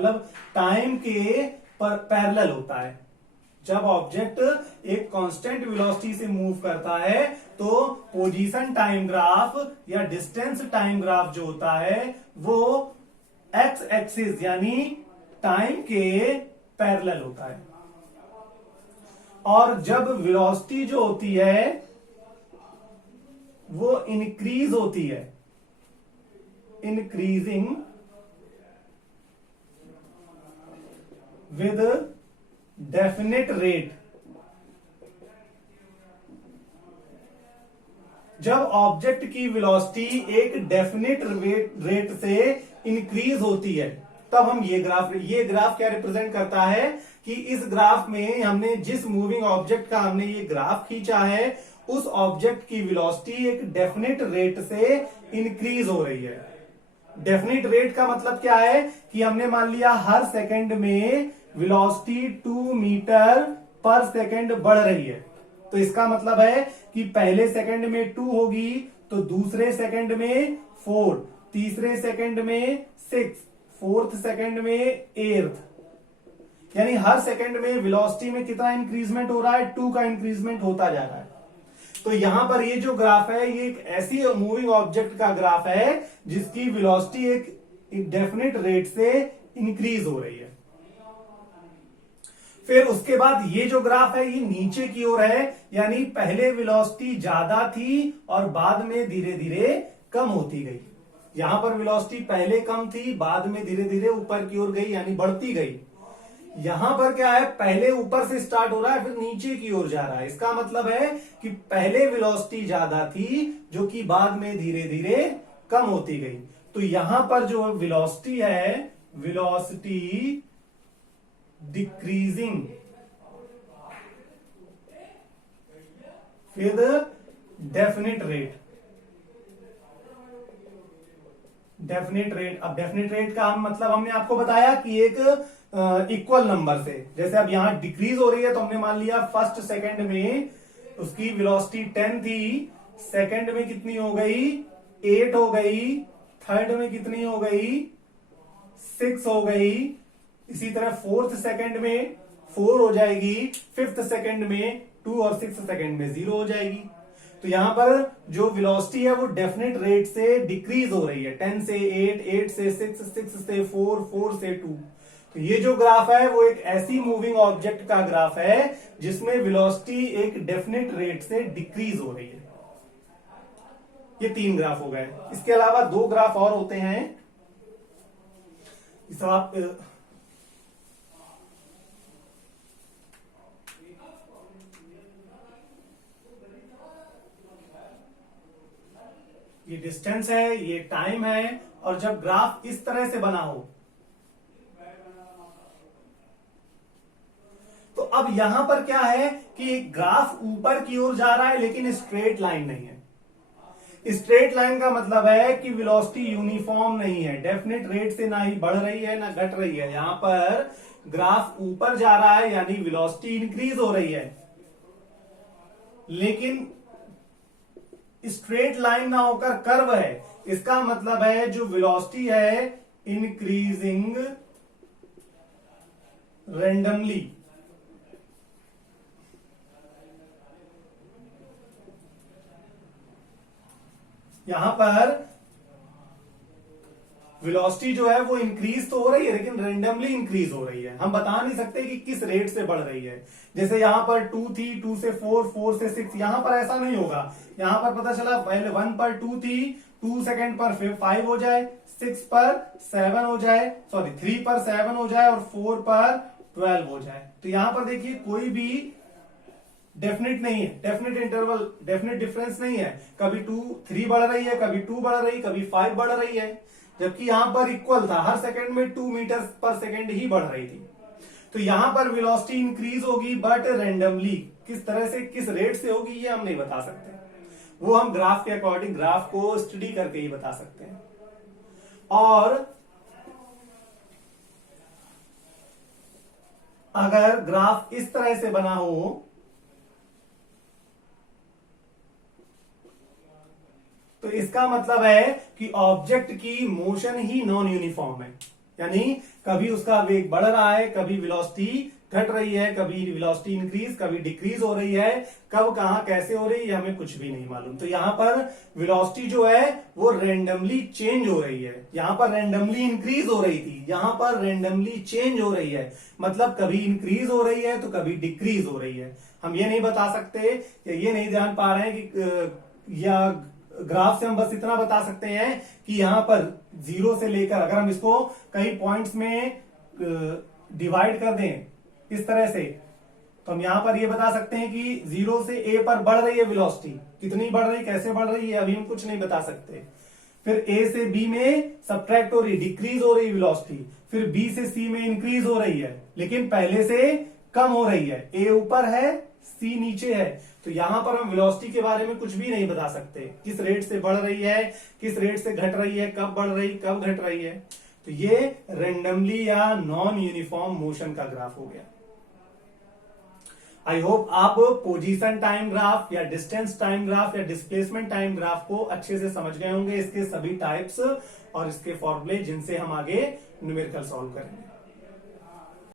मतलब टाइम के पैरेलल होता है। जब ऑब्जेक्ट एक कांस्टेंट वेलोसिटी से मूव करता है तो पोजीशन टाइम ग्राफ या डिस्टेंस टाइम ग्राफ जो होता है वो एक्स एक्सिस यानी टाइम के पैरेलल होता है। और जब वेलोसिटी जो होती है वो इंक्रीज होती है, इंक्रीजिंग विद डेफिनेट रेट। जब ऑब्जेक्ट की वेलोसिटी एक डेफिनेट रेट से इंक्रीज होती है तब हम ये ग्राफ क्या रिप्रेजेंट करता है कि इस ग्राफ में हमने जिस मूविंग ऑब्जेक्ट का हमने ये ग्राफ खींचा है उस ऑब्जेक्ट की वेलोसिटी एक डेफिनेट रेट से इंक्रीज हो रही है। डेफिनेट रेट का मतलब क्या है कि हमने मान लिया हर सेकंड में वेलोसिटी 2 मीटर पर सेकंड बढ़ रही है, तो इसका मतलब है कि पहले सेकंड में 2 होगी तो दूसरे सेकंड में 4, तीसरे सेकंड में 6, फोर्थ सेकंड में 8, यानी हर सेकंड में वेलोसिटी में कितना इंक्रीजमेंट हो रहा है, 2 का इंक्रीजमेंट होता जा रहा है। तो यहां पर ये जो ग्राफ है ये एक ऐसी मूविंग ऑब्जेक्ट का ग्राफ है जिसकी वेलोसिटी एक डेफिनेट रेट से इंक्रीज हो रही है। फिर उसके बाद ये जो ग्राफ है ये नीचे की ओर है, यानी पहले वेलोसिटी ज्यादा थी और बाद में धीरे धीरे कम होती गई। यहां पर वेलोसिटी पहले कम थी, बाद में धीरे धीरे ऊपर की ओर गई यानी बढ़ती गई। यहां पर क्या है, पहले ऊपर से स्टार्ट हो रहा है फिर नीचे की ओर जा रहा है। इसका मतलब है कि पहले वेलोसिटी ज्यादा थी जो कि बाद में धीरे धीरे कम होती गई। तो यहां पर जो वेलोसिटी है, velocity decreasing with definite rate. Definite rate, अब डेफिनेट रेट का हम मतलब हमने आपको बताया कि एक इक्वल नंबर से, जैसे अब यहां डिक्रीज हो रही है तो हमने मान लिया फर्स्ट सेकंड में उसकी वेलोसिटी 10 थी, सेकंड में कितनी हो गई, 8 हो गई, थर्ड में कितनी हो गई, 6 हो गई, इसी तरह फोर्थ सेकंड में 4 हो जाएगी, फिफ्थ सेकंड में 2 और सिक्स सेकंड में 0 हो जाएगी। तो यहां पर जो वेलोसिटी है वो डेफिनेट रेट से डिक्रीज हो रही है, 10 से 8, 8 से 6, 6 से 4, 4 से 2। तो ये जो ग्राफ है वो एक ऐसी मूविंग ऑब्जेक्ट का ग्राफ है जिसमें वेलोसिटी एक डेफिनेट रेट से डिक्रीज हो रही है। ये 3 ग्राफ हो गए। इसके अलावा 2 ग्राफ और होते हैं, इस आप ये डिस्टेंस है, ये टाइम है, और जब ग्राफ इस तरह से बना हो तो अब यहां पर क्या है कि ग्राफ ऊपर की ओर जा रहा है लेकिन स्ट्रेट लाइन नहीं है। स्ट्रेट लाइन का मतलब है कि वेलोसिटी यूनिफॉर्म नहीं है, डेफिनेट रेट से ना ही बढ़ रही है ना घट रही है। यहां पर ग्राफ ऊपर जा रहा है यानी वेलोसिटी इंक्रीज हो रही है, लेकिन स्ट्रेट लाइन ना होकर कर्व है। इसका मतलब है जो वेलोसिटी है इंक्रीजिंग रैंडमली। यहां पर वेलोसिटी जो है वो इंक्रीज तो हो रही है लेकिन रैंडमली इंक्रीज हो रही है। हम बता नहीं सकते कि किस रेट से बढ़ रही है। जैसे यहां पर 2 थी, 2 से 4, 4 से 6, यहां पर ऐसा नहीं होगा। यहां पर पता चला पहले 1 पर 2 थी, 2 सेकंड पर 5 हो जाए, 6 पर 7 हो जाए, सॉरी 3 पर 7 हो जाए और 4 पर 12 हो जाए। तो यहां पर देखिए कोई भी डेफिनेट नहीं है, डेफिनेट इंटरवल, डेफिनेट डिफरेंस नहीं है। कभी 3 बढ़ रही है, कभी 2 बढ़ रही, कभी 5 बढ़ रही है, जबकि यहां पर इक्वल था, हर सेकंड में 2 मीटर पर सेकंड ही बढ़ रही थी। तो यहां पर वेलोसिटी इंक्रीज होगी बट रैंडमली, किस तरह से किस रेट से होगी ये हम नहीं बता सकते, वो हम ग्राफ के अकॉर्डिंग ग्राफ को स्टडी करके ही बता सकते हैं। और अगर ग्राफ इस तरह से बना हो तो इसका मतलब है कि ऑब्जेक्ट की मोशन ही नॉन यूनिफॉर्म है। यानी कभी उसका वेग बढ़ रहा है, कभी वेलोसिटी घट रही है, कभी वेलोसिटी इंक्रीज, कभी डिक्रीज हो रही है, कब कहां कैसे हो रही है हमें कुछ भी नहीं मालूम। तो यहां पर वेलोसिटी जो है वो रेंडमली चेंज हो रही है। यहां पर रेंडमली इंक्रीज हो रही थी, यहां पर रेंडमली चेंज हो रही है, मतलब कभी इंक्रीज हो रही है तो कभी डिक्रीज हो रही है। हम ये नहीं बता सकते या ये नहीं जान पा रहे हैं कि या ग्राफ से हम बस इतना बता सकते हैं कि यहां पर 0 से लेकर, अगर हम इसको कई पॉइंट्स में डिवाइड कर दें इस तरह से, तो हम यहां पर ये बता सकते हैं कि 0 से a पर बढ़ रही है वेलोसिटी, कितनी बढ़ रही, कैसे बढ़ रही है अभी हम कुछ नहीं बता सकते। फिर a से b में सब्ट्रैक्ट हो रही, डिक्रीज हो रही वेलोसिटी, फिर b से c में इंक्रीज हो रही है, लेकिन पहले से कम हो रही है। a ऊपर है, c नीचे है, तो यहां पर हम वेलोसिटी के बारे में कुछ भी नहीं बता सकते, किस रेट से बढ़ रही है, किस रेट से घट रही है, कब बढ़ रही, कब घट रही है। तो ये रेंडमली या नॉन यूनिफॉर्म मोशन का ग्राफ हो गया। आई होप आप पोजीशन टाइम ग्राफ या डिस्टेंस टाइम ग्राफ या डिस्प्लेसमेंट टाइम ग्राफ को अच्छे से समझ गए होंगे, इसके सभी टाइप्स और इसके फॉर्मूले जिनसे हम आगे न्यूमेरिकल सॉल्व करेंगे।